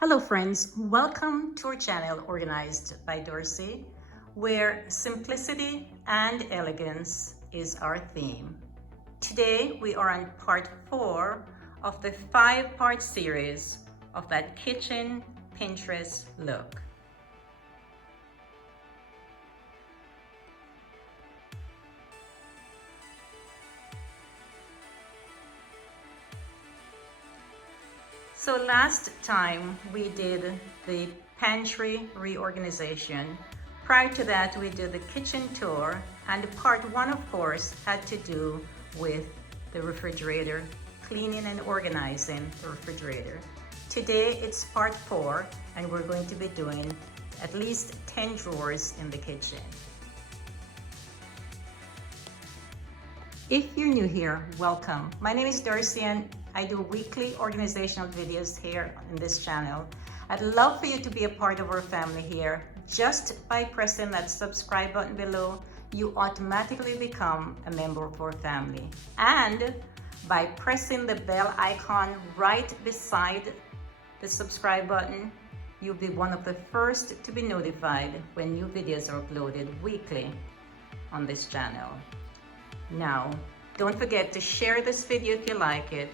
Hello friends, welcome to our channel organized by Dorsey, where simplicity and elegance is our theme. Today we are on part 4 of the 5-part series of that kitchen Pinterest look. So last time we did the pantry reorganization. Prior to that, we did the kitchen tour, and part 1, of course, had to do with the refrigerator, cleaning and organizing the refrigerator. Today it's part 4, and we're going to be doing at least 10 drawers in the kitchen. If you're new here, welcome. My name is Dorsey and I do weekly organizational videos here in this channel. I'd love for you to be a part of our family here. Just by pressing that subscribe button below, you automatically become a member of our family. And by pressing the bell icon right beside the subscribe button, you'll be one of the first to be notified when new videos are uploaded weekly on this channel. Now, don't forget to share this video if you like it.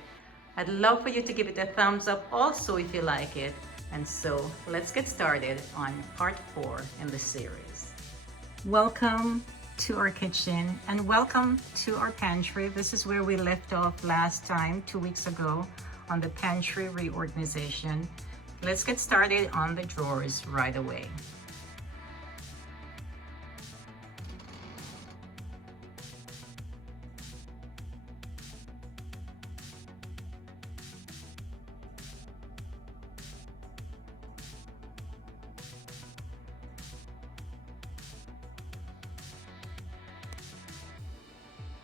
I'd love for you to give it a thumbs up also if you like it. And so let's get started on part 4 in the series. Welcome to our kitchen and welcome to our pantry. This is where we left off last time, 2 weeks ago, on the pantry reorganization. Let's get started on the drawers right away.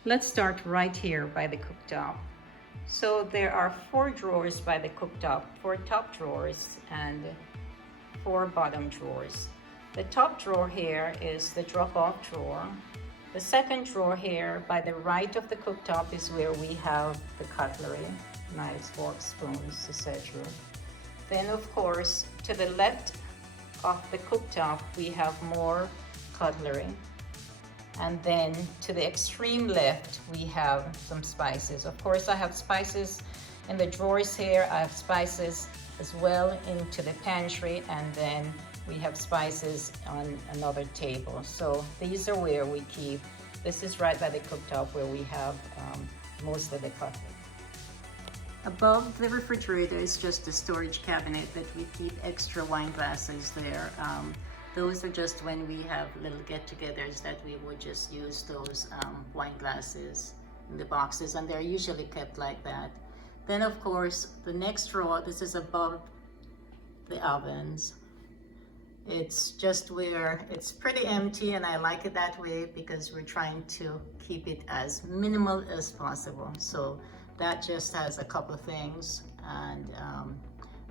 Let's start right here by the cooktop. So there are 4 drawers by the cooktop, 4 top drawers and 4 bottom drawers. The top drawer here is the drop-off drawer. The second drawer here by the right of the cooktop is where we have the cutlery, knives, forks, spoons, etc. Then of course, to the left of the cooktop, we have more cutlery. And then to the extreme left, we have some spices. Of course, I have spices in the drawers here. I have spices as well into the pantry. And then we have spices on another table. So these are where we keep, this is right by the cooktop where we have most of the cutlery. Above the refrigerator is just a storage cabinet that we keep extra wine glasses there. Those are just when we have little get-togethers that we would just use those wine glasses in the boxes, and they're usually kept like that. Then of course, the next drawer, this is above the ovens. It's just where it's pretty empty, and I like it that way because we're trying to keep it as minimal as possible. So that just has a couple of things. And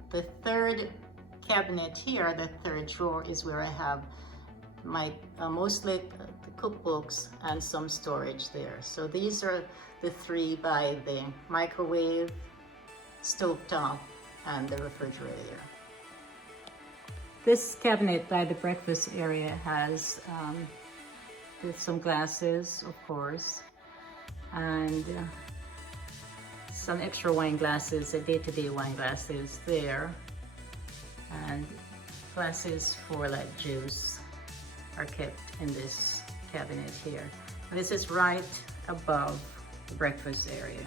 the third cabinet here, the third drawer, is where I have my mostly the cookbooks and some storage there. So these are the 3 by the microwave, stovetop, and the refrigerator. This cabinet by the breakfast area has with some glasses, of course, and some extra wine glasses, the day-to-day wine glasses there. And glasses for like juice are kept in this cabinet here. This is right above the breakfast area.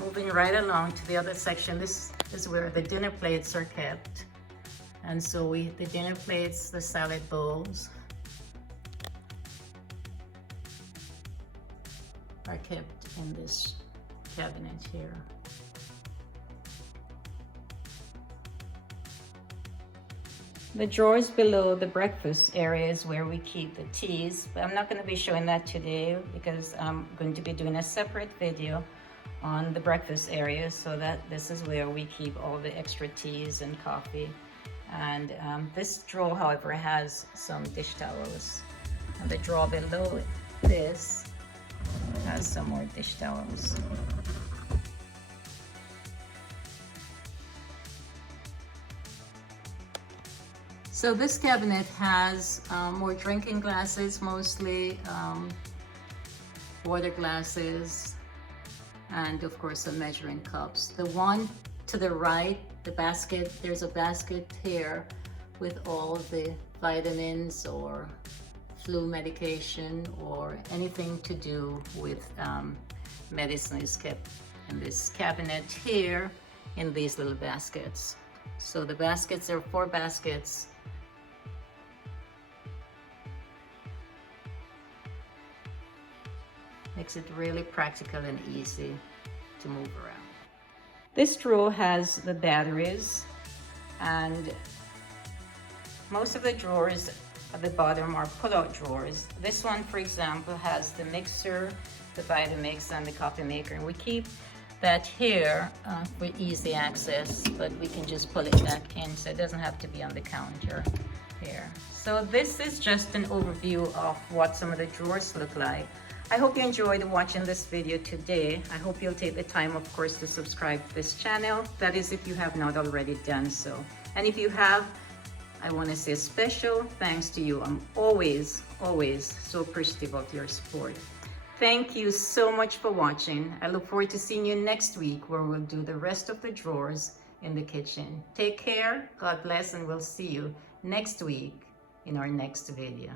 Moving right along to the other section, this is where the dinner plates are kept. And so the dinner plates, the salad bowls are kept in this cabinet here. The drawers below the breakfast area is where we keep the teas, but I'm not going to be showing that today because I'm going to be doing a separate video on the breakfast area, so that this is where we keep all the extra teas and coffee. And this drawer, however, has some dish towels. And the drawer below this has some more dish towels. So this cabinet has more drinking glasses, mostly water glasses, and of course some measuring cups. The one to the right, the basket, there's a basket here with all the vitamins or flu medication or anything to do with medicine is kept in this cabinet here in these little baskets. So the baskets, there are 4 baskets. Makes it really practical and easy to move around. This drawer has the batteries, and most of the drawers at the bottom are pull-out drawers. This one, for example, has the mixer, the Vitamix, and the coffee maker. And we keep that here for easy access, but we can just pull it back in, so it doesn't have to be on the counter here. So this is just an overview of what some of the drawers look like. I hope you enjoyed watching this video today. I hope you'll take the time, of course, to subscribe to this channel. That is, if you have not already done so. And if you have, I want to say a special thanks to you. I'm always so appreciative of your support. Thank you so much for watching. I look forward to seeing you next week, where we'll do the rest of the drawers in the kitchen. Take care, God bless, and we'll see you next week in our next video.